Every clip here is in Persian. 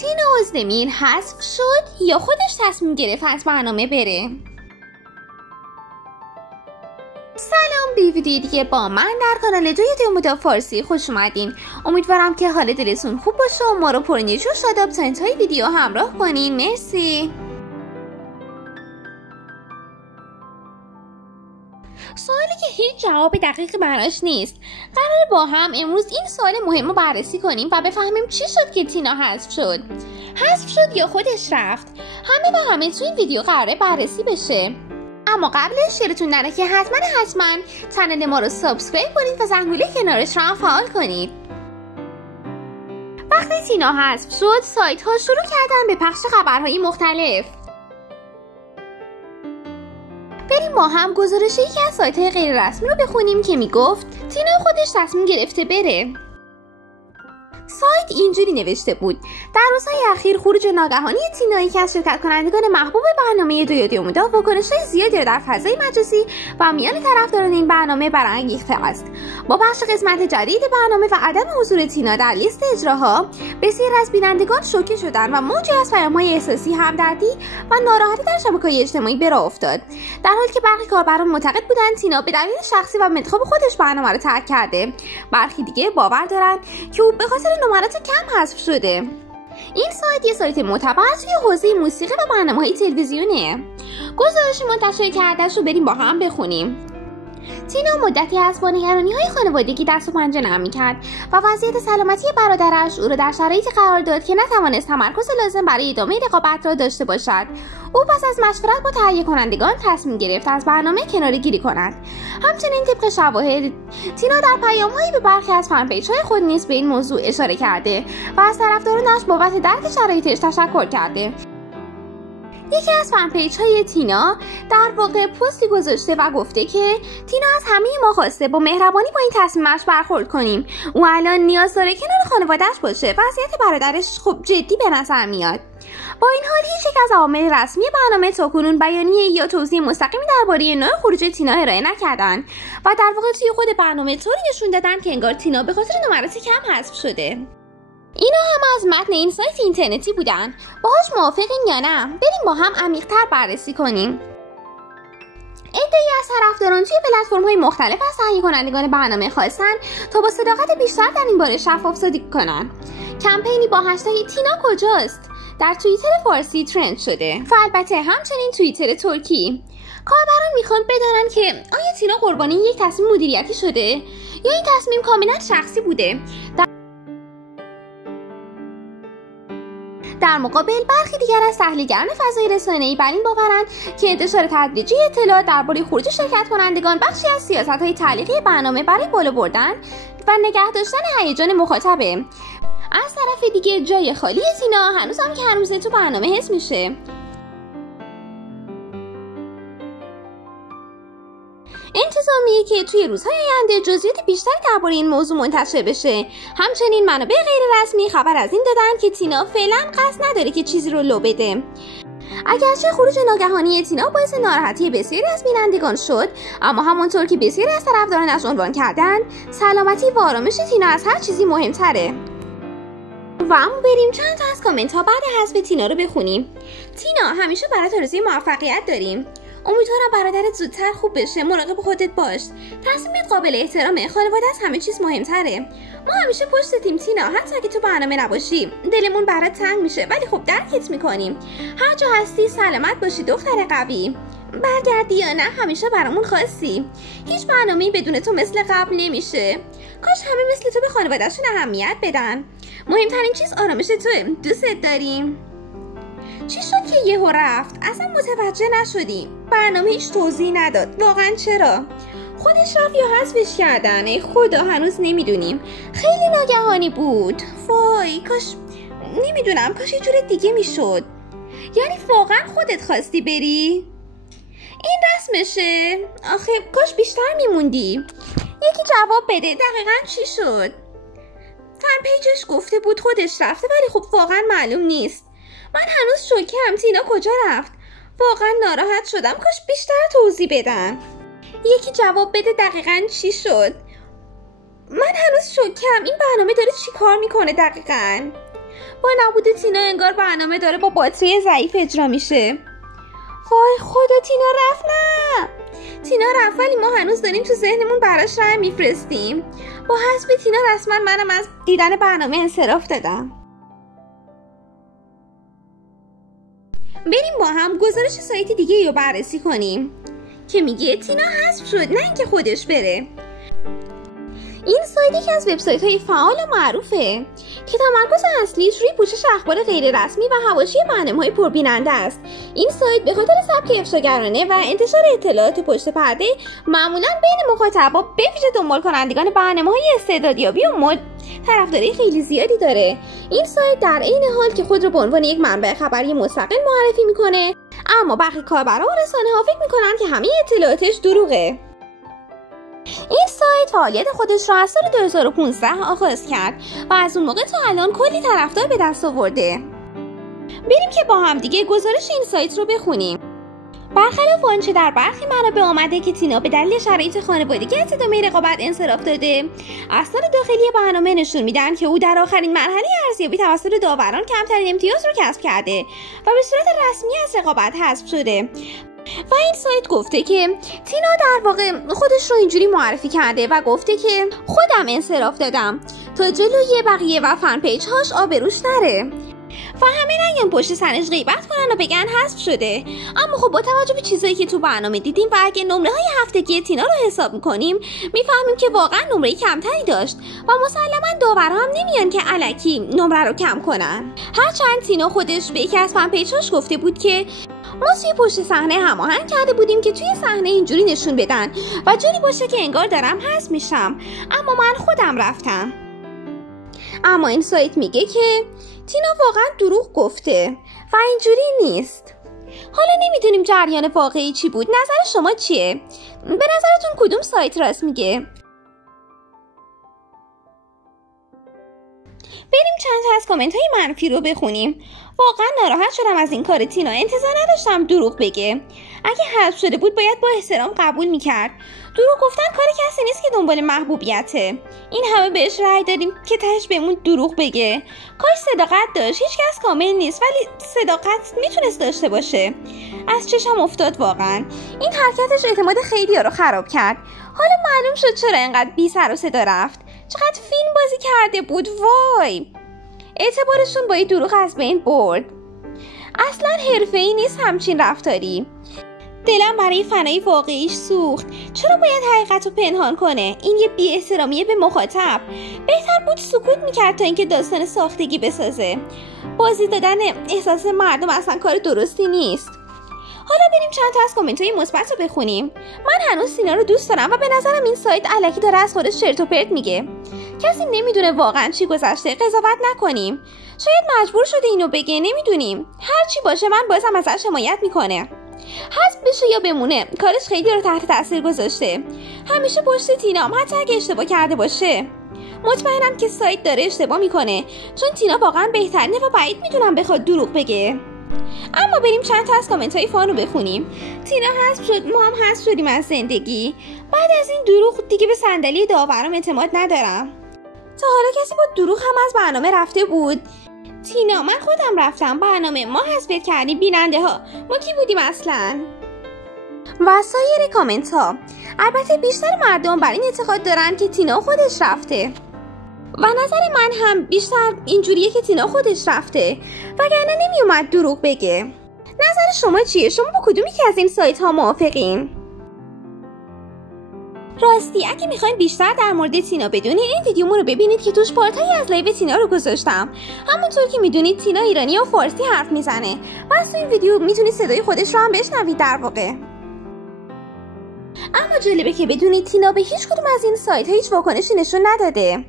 تینا ازدمیر حذف شد یا خودش تصمیم گرفت از برنامه بره؟ سلام، به ویدیو دیگه با من در کانال دویدیو فارسی خوش اومدین. امیدوارم که حال دلتون خوب باشه و ما رو پرانرژی و شاداب تا انتهای ویدیو همراه کنین. مرسی. سوالی که هیچ جواب دقیق براش نیست. قراره با هم امروز این سوال مهم رو بررسی کنیم و بفهمیم چی شد که تینا حذف شد. حذف شد یا خودش رفت؟ همه تو این ویدیو قراره بررسی بشه. اما قبلش یادتون نره که حتما کانال ما رو سابسکرایب کنید و زنگوله کنارش رو هم فعال کنید. وقتی تینا حذف شد، سایت ها شروع کردن به پخش خبرهای مختلف. بریم با هم گزارش یکی از سایت های غیر رسمی رو بخونیم که میگفت تینا خودش تصمیم گرفته بره. سایت اینجوری نوشته بود: در روزهای اخیر خروج ناگهانی تینا، یکی از شرکت کنندگان محبوب برنامه دویدیو مدا، واکنش‌های زیادی را در فضای مجازی و میان طرفداران این برنامه برانگیخته است. با پخش قسمت جدید برنامه و عدم حضور تینا در لیست اجراها، بسیاری از بینندگان شوکه شدند و موجی از پیام‌های احساسی، همدردی و ناراحتی در شبکه‌های اجتماعی به راه افتاد، در حالی که برخی کاربران معتقد بودند تینا به دلیل شخصی و انتخاب خودش برنامه را ترک کرده. برخی دیگه باور دارند که او به خاطر نمرات کم حذف شده. این سایت یه سایت معتبر توی حوزه موسیقی و برنامه‌های تلویزیونه. گزارش منتشر کرده‌شو بریم با هم بخونیم. تینا مدتی از با نگرانی‌های خانوادگی دست و پنجه نرم می‌کرد و وضعیت سلامتی برادرش او را در شرایطی قرار داد که نتوانست تمرکز لازم برای ادامه رقابت را داشته باشد. او پس از مشورت با تهیه کنندگان تصمیم گرفت از برنامه کناره‌گیری کند. همچنین طبق شواهد، تینا در پیام‌هایی به برخی از فن پیج‌های خود نیز به این موضوع اشاره کرده و از طرفدارانش بابت درک شرایطش تشکر کرده. یکی از فن پیج های تینا در واقع پستی گذاشته و گفته که تینا از همه ما خواسته با مهربانی با این تصمیمش برخورد کنیم. او الان نیاز داره کنار خانواده‌اش باشه. وضعیت برادرش خب جدی به نظر میاد. با این حال هیچ یک از عوامل رسمی برنامه تاکنون بیانیه یا توضیح مستقیمی درباره نوع خروج تینا ارائه نکردن و در واقع توی خود برنامه طوری نشون دادن که انگار تینا به خاطر نمرات کم حذف شده. اینا هم از متن این سایت اینترنتی بودن. باهاش موافقین یا نه؟ بریم با هم عمیق‌تر بررسی کنیم. عده‌ای از طرفداران توی پلتفرم‌های مختلف از تهیه کنندگان برنامه خواستن تا با صداقت بیشتر در این باره شفاف‌سازی کنن. کمپینی با هشتگ تینا کجاست در توییتر فارسی ترند شده و البته همچنین توییتر ترکی. کاربران میخوان بدانن که آیا تینا قربانی یک تصمیم مدیریتی شده یا این تصمیم کاملا شخصی بوده. در مقابل برخی دیگر از تحلیلگران فضای رسانه‌ای بر این باورند که انتشار تدریجی اطلاعات درباره خروج شرکت کنندگان بخشی از سیاست‌های تعلیقی برنامه برای بالا بردن و نگه داشتن هیجان مخاطبه. از طرف دیگه جای خالی تینا هنوز که هنوز تو برنامه حس میشه. انتظامیه که توی روزهای آینده جزئیات بیشتری درباره این موضوع منتشر بشه. همچنین منابع غیر رسمی خبر از این دادن که تینا فعلا قصد نداره که چیزی رو لو بده. اگرچه خروج ناگهانی تینا باعث ناراحتی بسیاری از بینندگان شد، اما همونطور که بسیاری از طرفدارانش عنوان کردن، سلامتی و آرامش تینا از هر چیزی مهمتره. و اما بریم چند تا از کامنت ها بعد حذف تینا رو بخونیم. تینا، همیشه برات آرزوی موفقیت داریم. امیدوارم برادرت زودتر خوب بشه. مراقب خودت باش. تصمیمت قابل احترامه. خانواده از همه چیز مهمتره. ما همیشه پشتتیم تینا. حتی اگه تو برنامه نباشی دلمون برات تنگ میشه، ولی خب درکت میکنیم. هر جا هستی سلامت باشی دختر قوی. برگردی یا نه همیشه برامون خاصی. هیچ برنامه‌ای بدون تو مثل قبل نمیشه. کاش همه مثل تو به خانواده‌شون اهمیت بدن. مهمترین چیز آرامش توئه. دوستت داریم. چی شد که یهو رفت؟ اصلا متوجه نشدیم. برنامه هیچ توضیح نداد. واقعا چرا؟ خودش رفت یا حذفش کردن؟ ای خدا هنوز نمیدونیم. خیلی ناگهانی بود. وای، کاش نمیدونم، کاش یه جور دیگه میشد. یعنی واقعا خودت خواستی بری؟ این رسمشه؟ آخه کاش بیشتر میموندی. یکی جواب بده، دقیقا چی شد؟ فن پیجش گفته بود خودش رفته، ولی خب واقعا معلوم نیست. من هنوز شوکم. تینا کجا رفت؟ واقعا ناراحت شدم. کاش بیشتر توضیح بدن. یکی جواب بده دقیقاً چی شد؟ من هنوز شوکم. این برنامه داره چی کار میکنه دقیقاً؟ با نبود تینا انگار برنامه داره با باتری ضعیف اجرا میشه. وای خدا، تینا رفت. نه، تینا رفت، ولی ما هنوز داریم تو ذهنمون براش رای میفرستیم. با حذف تینا رسما منم از دیدن برنامه انصراف دادم. بریم با هم گزارش سایت دیگه رو بررسی کنیم که میگه تینا حذف شد، نه اینکه خودش بره. این سایت یکی از وبسایت‌های فعال و معروفه که تمرکز اصلیش روی پوشش اخبار غیر رسمی و حواشی برنامه‌های پربیننده است. این سایت به خاطر سبک افشاگرانه و انتشار اطلاعات پشت پرده معمولاً بین مخاطبا به ویژه دنبال کنندگان برنامه‌های استعدادیابی و مد طرفداری خیلی زیادی داره. این سایت در عین حال که خود رو به عنوان یک منبع خبری مستقل معرفی میکنه، اما برخی کاربران و رسانه‌ها فکر میکنن که همه اطلاعاتش دروغه. این سایت فعالیت خودش را از سال 2015 آغاز کرد و از اون موقع تا الان کلی طرفدار به دست آورده. بریم که با هم دیگه گزارش این سایت رو بخونیم. برخلاف آنچه در برخی منابع آمده که تینا به دلیل شرایط خانوادگی از ادامه رقابت انصراف داده، اسناد داخلی برنامه نشون میدن که او در آخرین مرحله ارزیابی توسط داوران کمترین امتیاز رو کسب کرده و به صورت رسمی از رقابت حذف شده. و این سایت گفته که تینا در واقع خودش رو اینجوری معرفی کرده و گفته که خودم انصراف دادم تا جلوی بقیه و فن پیج هاش آبروش نره و همه نگن پشت سرش غیبت کنن و بگن حذف شده. اما خب با توجه به چیزایی که تو برنامه دیدیم و اگه نمره های هفتگی تینا رو حساب میکنیم میفهمیم که واقعا نمره کمتری داشت و مسلما داورها هم نمیان که الکی نمره رو کم کنن. هرچند تینا خودش به یکی از فن پیج‌هاش گفته بود که ما توی پشت صحنه هماهنگ کرده بودیم که توی صحنه اینجوری نشون بدن و جوری باشه که انگار دارم حذف میشم، اما من خودم رفتم. اما این سایت میگه که تینا واقعا دروغ گفته و اینجوری نیست. حالا نمیدونیم جریان واقعی چی بود. نظر شما چیه؟ به نظرتون کدوم سایت راست میگه؟ بریم چند تا از کامنت های منفی رو بخونیم. واقعا ناراحت شدم از این کار تینا. انتظار نداشتم دروغ بگه. اگه حذف شده بود باید با احترام قبول میکرد. دروغ گفتن کار کسی نیست که دنبال محبوبیته. این همه بهش رأی دادیم که تهش بهمون دروغ بگه. کاش صداقت داشت. هیچ کس کامل نیست ولی صداقت میتونست داشته باشه. از چشم افتاد واقعا. این حرکتش اعتماد خیلی‌ها رو خراب کرد. حالا معلوم شد چرا اینقدر بی سر و صدا رفت. چقدر فیلم بازی کرده بود. وای، اعتبارشون با این دروغ از بین برد. اصلا حرفه‌ای نیست همچین رفتاری. دلم برای فنای واقعیش سوخت. چرا باید حقیقت رو پنهان کنه؟ این یه بی احترامیه به مخاطب. بهتر بود سکوت میکرد تا اینکه داستان ساختگی بسازه. بازی دادن احساس مردم اصلا کار درستی نیست. حالا بریم چند تا از کامنت‌های مثبت رو بخونیم. من هنوز تینا رو دوست دارم و به نظرم این سایت الکی داره از خودش چرت و پرت میگه. کسی نمیدونه واقعا چی گذشته. قضاوت نکنیم. شاید مجبور شده اینو بگه، نمیدونیم. هر چی باشه من بازم ازش حمایت میکنه. حذف بشه یا بمونه، کارش خیلی رو تحت تاثیر گذاشته. همیشه پشت تینام، حتی اگه اشتباه کرده باشه. مطمئنم که سایت داره اشتباه میکنه، چون تینا واقعا بهترینه و بعید میدونم بخواد دروغ بگه. اما بریم چند تا از کامنت های فانو بخونیم. تینا حذف شد، ما هم حذف شدیم از زندگی. بعد از این دروغ دیگه به صندلی داورام اعتماد ندارم. تا حالا کسی با دروغ هم از برنامه رفته بود؟ تینا، من خودم رفتم. برنامه ما حذف کردیم. بیننده ها ما کی بودیم اصلا؟ و سایر کامنت ها. البته بیشتر مردم بر این اعتقاد دارن که تینا خودش رفته و نظر من هم بیشتر اینجوریه که تینا خودش رفته وگرنه نمی اومد دروغ بگه. نظر شما چیه؟ شما با کدومی که از این سایت ها موافقین؟ راستی اگه میخواین بیشتر در مورد تینا بدونین، این ویدیومو رو ببینید که توش پارتایی از لایو تینا رو گذاشتم. همونطور که میدونید تینا ایرانی و فارسی حرف میزنه و از این ویدیو میتونید صدای خودش رو هم بشنوید در واقع. اما جالبه که بدونید تینا به هیچ کدوم از این سایت ها هیچ واکنشی نشون نداده.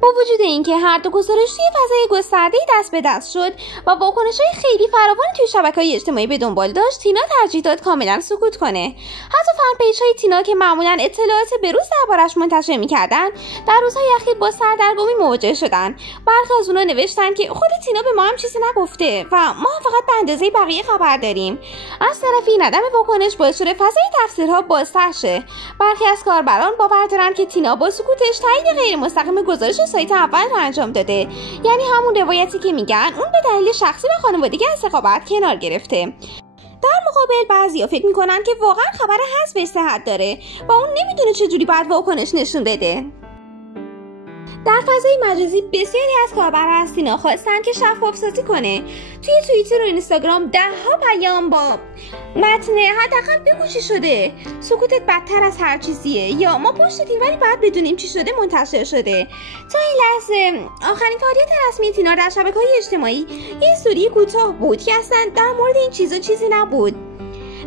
با وجود اینکه هر دو گزارش توی فضای گسترده‌ای دست به دست شد و واکنش‌های خیلی فراوانی توی شبکه‌های اجتماعی به دنبال داشت، تینا ترجیح داد کاملا سکوت کنه. حتی فن پیج‌های تینا که معمولاً اطلاعات بروز دربارش منتشر می‌کردن، در روزهای اخیر با سردرگمی مواجه شدن. برخی از اونها نوشتن که خود تینا به ما هم چیزی نگفته و ما هم فقط به اندازه بقیه خبر داریم. از طرفی عدم واکنش باعث شده فضای تفسیرها بازتر شه. برخی از کاربران باور دارن که تینا با سکوتش تایید غیر مستقیم گزارش سایت اول رو انجام داده. یعنی همون روایتی که میگن اون به دلیل شخصی و خانوادگی از رقابت کنار گرفته. در مقابل بعضیا فکر میکنن که واقعا خبر حذفش صحت داره و اون نمیدونه چجوری باید واکنش نشون بده. در فضای مجازی بسیاری از کاربران از سینا خواستن که شفاف سازی کنه. توی توییتر و اینستاگرام ده‌ها پیام با متن حداقل بگو چی شده، سکوتت بدتر از هر چیزیه، یا ما پشتتیم ولی باید بدونیم چی شده منتشر شده. تا این لحظه آخرین فعالیت رسمی تینا در شبکه‌های اجتماعی یه استوری کوتاه بود که اصلا در مورد این چیزا چیزی نبود.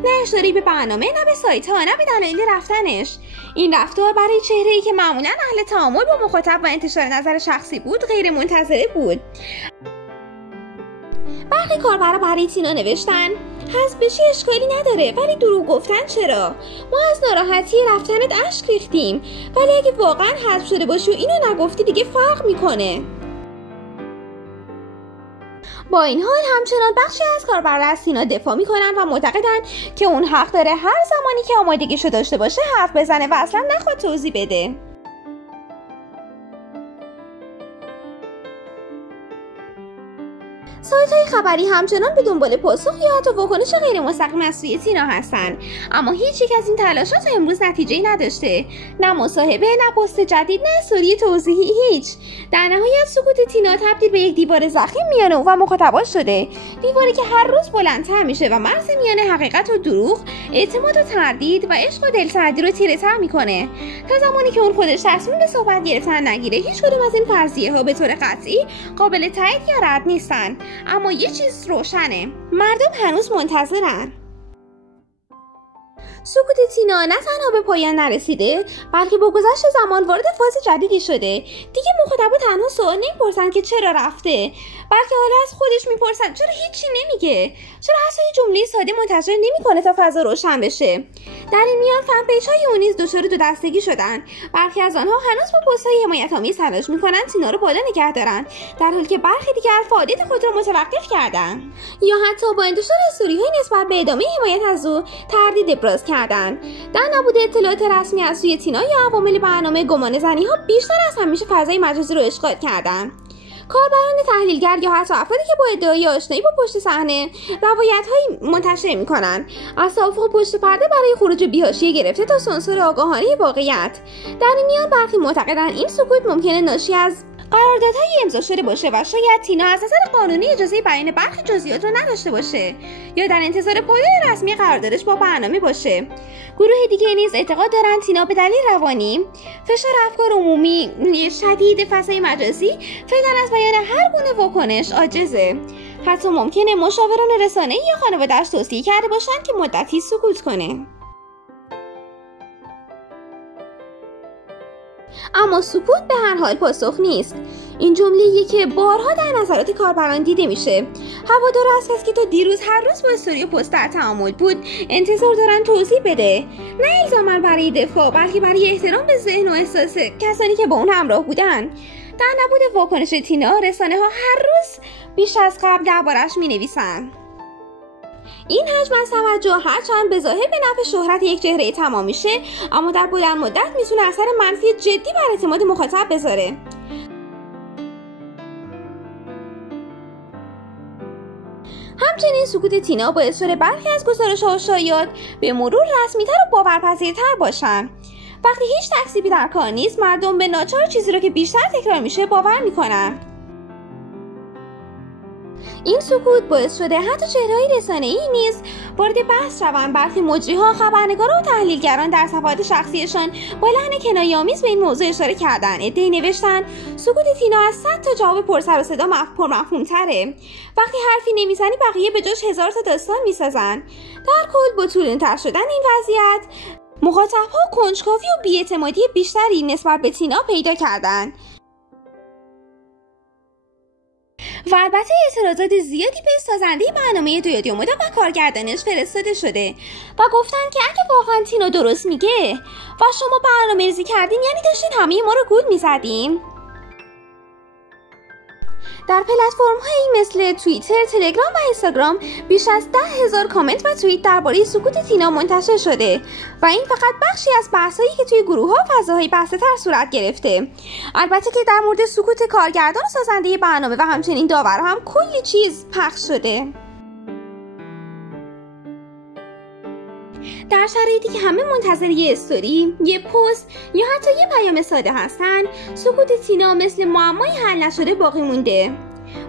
نه اشاره به برنامه، نه به سایت ها، نه به دلایل رفتنش. این رفتار برای چهره‌ای که معمولاً اهل تعامل با مخاطب و انتشار نظر شخصی بود غیر منتظره بود. برخی کاربرا برای تینا نوشتن حذف بشی اشکالی نداره، ولی دروغ گفتن چرا؟ ما از ناراحتی رفتنت اشک ریختیم، ولی اگه واقعا حذف شده باشی و اینو نگفتی دیگه فرق میکنه. با این حال همچنان بخشی از کاربران از سینا دفاع میکنن و معتقدن که اون حق داره هر زمانی که آمادگیشو داشته باشه حرف بزنه و اصلا نخواد توضیح بده. سایت‌های خبری همچنان به دنبال پاسخ یا حتی واکنش غیر مستقیم از سوی تینا هستن، اما هیچ یک از این تلاشات امروز نتیجه‌ای نداشته. نه مصاحبه، نه پست جدید، نه استوری توضیحی، هیچ. در نهایت سکوت تینا تبدیل به یک دیوار ضخیم میان او و مخاطباش شده، دیواری که هر روز بلندتر میشه و مرز میان حقیقت و دروغ، اعتماد و تردید و عشق و دلسردی رو تیره‌تر میکنه. تا زمانی که اون خودش تصمیم به صحبت گرفتن نگیره، هیچ کدوم از این فرضیه‌ها به طور قطعی قابل تایید یا رد نیستن. اما یه چیز روشنه، مردم هنوز منتظرن. سکوت تینا نه تنها به پایان نرسیده، بلکه با گذشت زمان وارد فاز جدیدی شده. دیگه مخاطبا تنها سوال نمیپرسن که چرا رفته، بلکه حالا از خودش میپرسن چرا هیچی نمیگه، چرا حتی یه جمله ساده منتشر نمیکنه تا فضا روشن بشه. در این میان فن پیج‌های اون نیز دچار دو دستگی شدن. برخی از آنها هنوز با پست‌های حمایت‌آمیز تلاش میکنن تینا رو بالا نگه دارن، در حالی که برخی دیگر فعالیت خود رو متوقف کردن یا حتی با انتشار استوری‌های نسبت به ادامه حمایت از او تردید ابراز کردن. در نبود اطلاعات رسمی از سوی تینا یا عوامل برنامه، گمان زنی‌ها بیشتر از همیشه فضای مجازی رو اشغال کردن. کاربران تحلیلگر یا حتی افرادی که با ادعای آشنایی با پشت صحنه روایت‌هایی منتشر می‌کنند، از توافق پشت پرده برای خروج بی‌حاشیه گرفته تا سانسور آگاهانه واقعیت. در این میان برخی معتقدند این سکوت ممکنه ناشی از قراردادهای امضا شده باشه و شاید تینا از نظر قانونی اجازه بیان برخی جزئیات رو نداشته باشه یا در انتظار پایان رسمی قراردادش با برنامه باشه. گروه دیگه نیز اعتقاد دارن تینا به دلیل روانی، فشار افکار عمومی شدید فضای مجازی فعلا از بیان هر گونه واکنش عاجزه. حتی ممکنه مشاوران رسانه‌ای یا خانواده‌اش توصیه کرده باشن که مدتی سکوت کنه. اما سکوت به هر حال پاسخ نیست. این جمله‌ای که بارها در نظرات کاربران دیده میشه. هوادارا از کسی که تا دیروز هر روز با استوری و پست در تعامل بود انتظار دارن توضیح بده، نه الزاما برای دفاع، بلکه برای احترام به ذهن و احساس کسانی که با اون همراه بودن. در نبود واکنش تینا، رسانه‌ها هر روز بیش از قبل دربارش می‌نویسن. این حجم از توجه هرچند به ظاهر به نفع شهرت یک چهره تمام میشه، اما در بلند مدت میتونه اثر منفی جدی بر اعتماد مخاطب بذاره. همچنین سکوت تینا باعث شده برخی از گزارش‌ها و شایعات به مرور رسمی‌تر و باورپذیرتر باشن. وقتی هیچ تکذیبی در کار نیست، مردم به ناچار چیزی رو که بیشتر تکرار میشه باور میکنن. این سکوت باعث شده حتی چهره‌های رسانه‌ای نیز وارد بحث شوند. برخی مجری‌ها، خبرنگاران و تحلیلگران در صفحات شخصیشان با لحن کنایه‌آمیز به این موضوع اشاره کردند. عده‌ای نوشتن سکوت تینا از 100 تا جواب پرسر و صدا پرمفهوم‌تره. وقتی حرفی نمیزنی بقیه به جاش 1000 تا داستان میسازن. در کل با طولانی‌تر شدن این وضعیت، مخاطب‌ها کنجکاوی و بی‌اعتمادی بیشتری نسبت به تینا پیدا کردند. و البته اعتراضات زیادی به سازنده برنامه دویادی مدام و کارگردانش فرستاده شده و گفتن که اگه واقعا تینا درست میگه و شما برنامه‌ریزی کردین، یعنی داشتین همه ما رو گول میزدین. در پلتفرم‌هایی مثل توییتر، تلگرام و اینستاگرام بیش از 10,000 کامنت و توییت درباره سکوت تینا منتشر شده و این فقط بخشی از بحث‌هایی که توی گروه‌ها و فضاهای بسطه‌تر صورت گرفته. البته که در مورد سکوت کارگردان و سازنده برنامه و همچنین داورها هم کلی چیز پخش شده. در شرایطی که همه منتظر یه استوری، یه پست یا حتی یه پیام ساده هستن، سکوت تینا مثل معمایی حل نشده باقی مونده.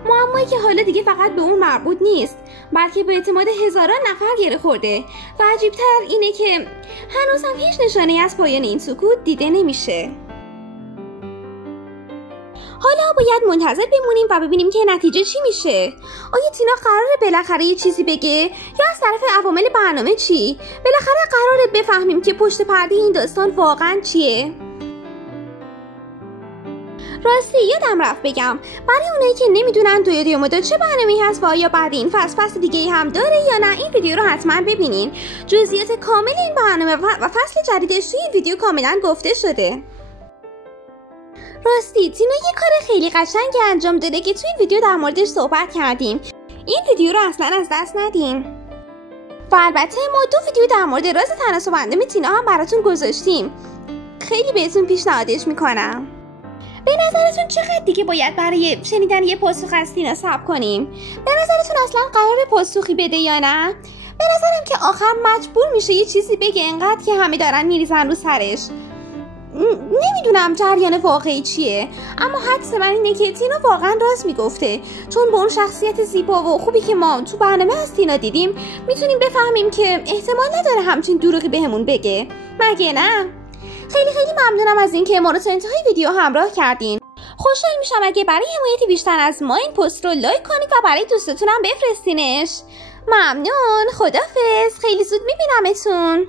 معمایی که حالا دیگه فقط به اون مربوط نیست، بلکه به اعتماد هزاران نفر گره خورده و عجیبتر اینه که هنوز هم هیچ نشانه‌ای از پایان این سکوت دیده نمیشه. حالا باید منتظر بمونیم و ببینیم که نتیجه چی میشه. آیا تینا قراره بالاخره یه چیزی بگه یا از طرف عوامل برنامه چی؟ بالاخره قراره بفهمیم که پشت پرده این داستان واقعا چیه؟ راستی یادم رفت بگم، برای اونایی که نمیدونن دویو مدل چه برنامه‌ای هست و آیا بعد این فصل دیگه هم داره یا نه، این ویدیو رو حتما ببینین. جزئیات کامل این برنامه و فصل جدیدش توی این ویدیو کاملا گفته شده. راستی تینا یه کار خیلی قشنگی انجام داده که توی این ویدیو در موردش صحبت کردیم. این ویدیو رو اصلا از دست ندین. و البته ما 2 ویدیو در مورد راز تناسب اندام تینا هم براتون گذاشتیم. خیلی بهتون پیشنهادش میکنم. به نظرتون چقدر دیگه باید برای شنیدن یه پاسخ از تینا صبر کنیم؟ به نظرتون اصلا قراره پاسخی بده یا نه؟ به نظرم که آخر مجبور میشه یه چیزی بگه، انقدر که همه دارن میریزن رو سرش. نمیدونم جریان واقعی چیه، اما حدس من اینه که تینا واقعا راست میگفته، چون با اون شخصیت زیبا و خوبی که ما تو برنامه از تینا دیدیم میتونیم بفهمیم که احتمال نداره همچین دروغی بهمون بگه، مگه نه؟ خیلی ممنونم از اینکه ما رو تا انتهای ویدیو همراه کردین. خوشحال میشم اگه برای حمایت بیشتر از ما این پست رو لایک کنید و برای دوستتون هم بفرستینش. ممنون، خدافظ، خیلی زود میبینمتون.